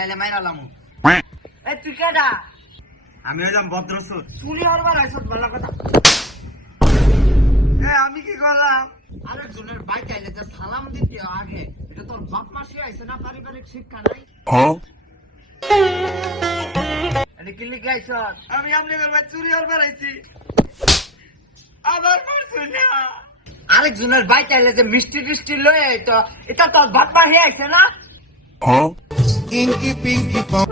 নাইলে মাইরালাম। এই তুই কেডা? আমি হইলাম ভদ্রসুর। চুরি হরবার আইছত ভালো কথা। আমি কি করলাম? আরেকজনের বাইক আইলে যে সালাম দিতে আগে, এটা তোর বাপ মাসি আইছে না, পারিবারিক শিক্ষা নাই? এটা কি লিখে আইছ? আমি আপনি করবার চুরি হরবার আইছি। আবার মারছুন না। আরেকজনের বাইক আইলে যে মিষ্টি টিষ্টি লয়ে আইতো, এটা তোর বাপ মাসি আইছে না? Inky Pinky Pong.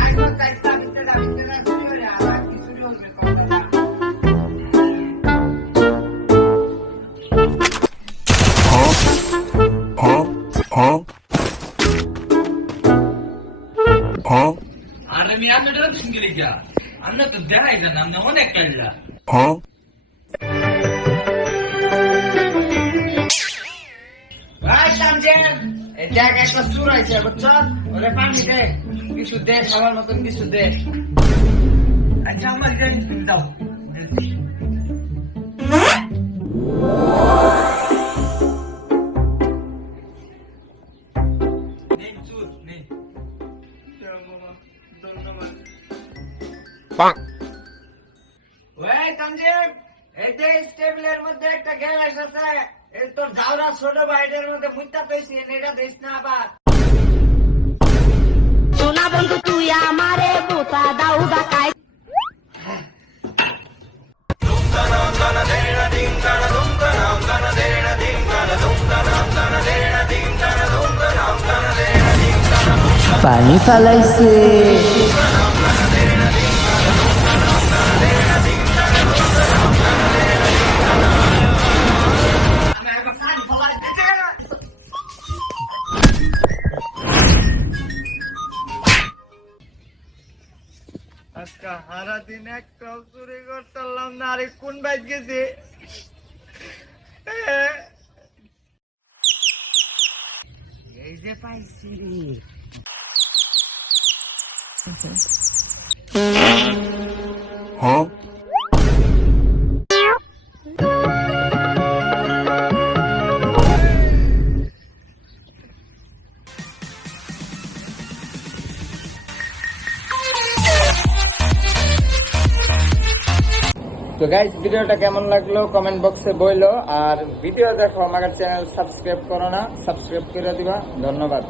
আইছো চাইছা ভিতরে চুরি হইলে আর কি চুরি হইবে কথা না। আরে আমি আপনার সঙ্গে রেখা আমরা তো দেখাই যান আপনি অনেক কাজলা ভাই তামজেন, এই দেখ একটা চুর আইছে বুঝছো? ওরে পানি দে, কিছু দে, খাবার মতন কিছু দে। আচ্ছা আমার দাও ওই তামজেন, এই যে স্টেবলের মধ্যে একটা গ্যাস আছে, এই তোর জাউরা ছোট ভাইদের মধ্যে মুইতা পেয়েছি, এটা দেশ না আবার। সোনা বন্ধু তুই আমারে বোতা দাও ডাকাই পানি ফালাইছে আমি একবার সারি ফলাই দিতে গেল। আজকে সারা দিন একটা চুরি করতাম না। আরে কোন বাইক গেছে? এই যে পাইছি তো গাইস ভিডিওটা কেমন লাগলো কমেন্ট বক্সে বইলো আর ভিডিও দেখো আমার চ্যানেল সাবস্ক্রাইব করো না সাবস্ক্রাইব করে দিবা ধন্যবাদ।